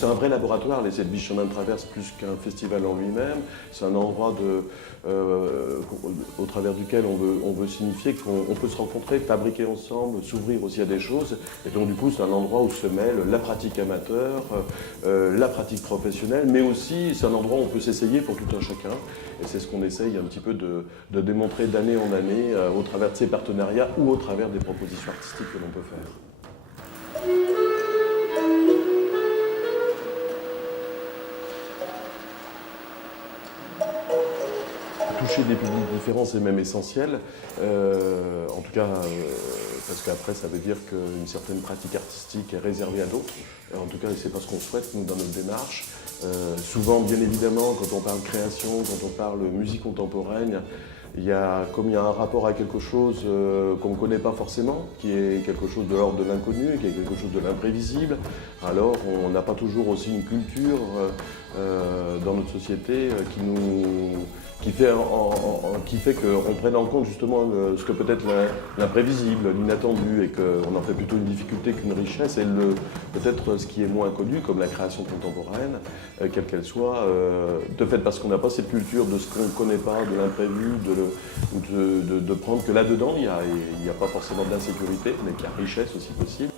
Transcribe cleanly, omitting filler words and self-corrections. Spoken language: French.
C'est un vrai laboratoire, les 7 Biches Chemin de Traverse, plus qu'un festival en lui-même. C'est un endroit au travers duquel on veut signifier qu'on peut se rencontrer, fabriquer ensemble, s'ouvrir aussi à des choses. Et donc du coup, c'est un endroit où se mêle la pratique amateur, la pratique professionnelle, mais aussi c'est un endroit où on peut s'essayer pour tout un chacun. Et c'est ce qu'on essaye un petit peu de démontrer d'année en année au travers de ces partenariats ou au travers des propositions artistiques que l'on peut faire. Toucher des publics différents, c'est même essentiel. En tout cas, parce qu'après, ça veut dire qu'une certaine pratique artistique est réservée à d'autres. En tout cas, c'est pas ce qu'on souhaite, nous, dans notre démarche. Souvent, bien évidemment, quand on parle création, quand on parle musique contemporaine, comme il y a un rapport à quelque chose qu'on ne connaît pas forcément, qui est quelque chose de l'ordre de l'inconnu, qui est quelque chose de l'imprévisible, alors on n'a pas toujours aussi une culture dans notre société qui fait qu'on prenne en compte justement ce que peut être l'imprévisible, l'inattendu, et qu'on en fait plutôt une difficulté qu'une richesse, et peut-être ce qui est moins connu, comme la création contemporaine, quelle qu'elle soit, de fait parce qu'on n'a pas cette culture de ce qu'on ne connaît pas, de l'imprévu, de prendre que là-dedans, il n'y a pas forcément d'insécurité, mais qu'il y a richesse aussi possible.